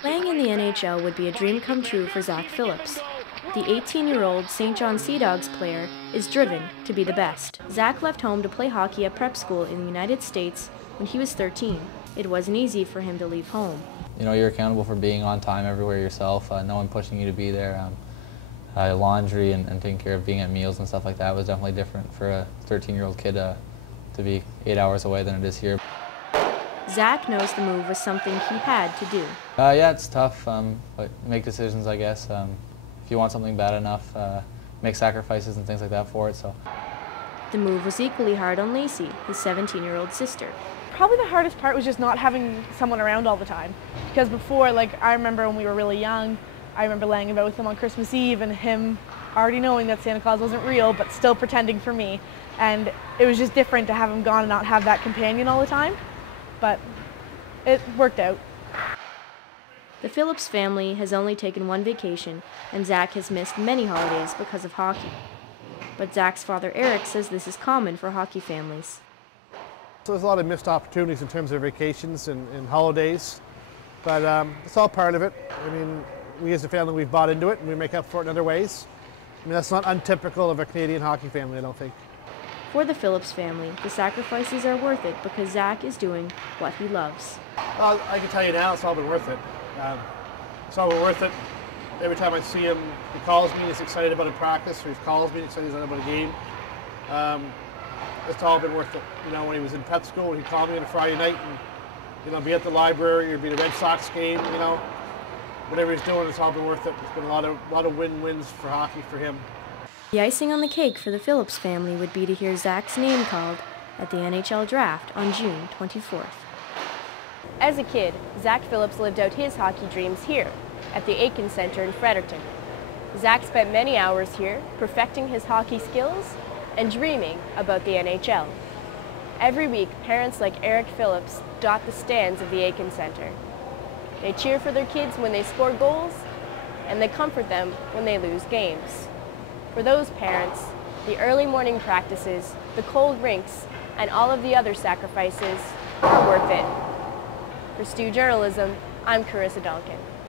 Playing in the NHL would be a dream come true for Zack Phillips. The 18-year-old St. John Sea Dogs player is driven to be the best. Zack left home to play hockey at prep school in the United States when he was 13. It wasn't easy for him to leave home. You know, you're accountable for being on time everywhere yourself, no one pushing you to be there. Laundry and taking care of being at meals and stuff like that was definitely different for a 13-year-old kid to be 8 hours away than it is here. Zack knows the move was something he had to do. Yeah, it's tough, but make decisions, I guess. If you want something bad enough, make sacrifices and things like that for it. So. The move was equally hard on Lacey, his 17-year-old sister. Probably the hardest part was just not having someone around all the time. Because before, like, I remember when we were really young, I remember laying about with him on Christmas Eve and him already knowing that Santa Claus wasn't real, but still pretending for me. And it was just different to have him gone and not have that companion all the time. But it worked out. The Phillips family has only taken one vacation, and Zack has missed many holidays because of hockey. But Zack's father, Eric, says this is common for hockey families. So there's a lot of missed opportunities in terms of vacations and holidays, but it's all part of it. I mean, we as a family, we've bought into it, and we make up for it in other ways. I mean, that's not untypical of a Canadian hockey family, I don't think. For the Phillips family, the sacrifices are worth it because Zack is doing what he loves. Well, I can tell you now, it's all been worth it. It's all been worth it. Every time I see him, he calls me, he's excited about a practice, or he calls me, he's excited about a game. It's all been worth it. You know, when he was in prep school, he'd call me on a Friday night and, you know, be at the library or be at a Red Sox game, you know. Whatever he's doing, it's all been worth it. It's been a lot of win-wins for hockey for him. The icing on the cake for the Phillips family would be to hear Zack's name called at the NHL draft on June 24th. As a kid, Zack Phillips lived out his hockey dreams here at the Aiken Center in Fredericton. Zack spent many hours here perfecting his hockey skills and dreaming about the NHL. Every week, parents like Eric Phillips dot the stands of the Aiken Center. They cheer for their kids when they score goals, and they comfort them when they lose games. For those parents, the early morning practices, the cold rinks, and all of the other sacrifices are worth it. For STU Journalism, I'm Karissa Donkin.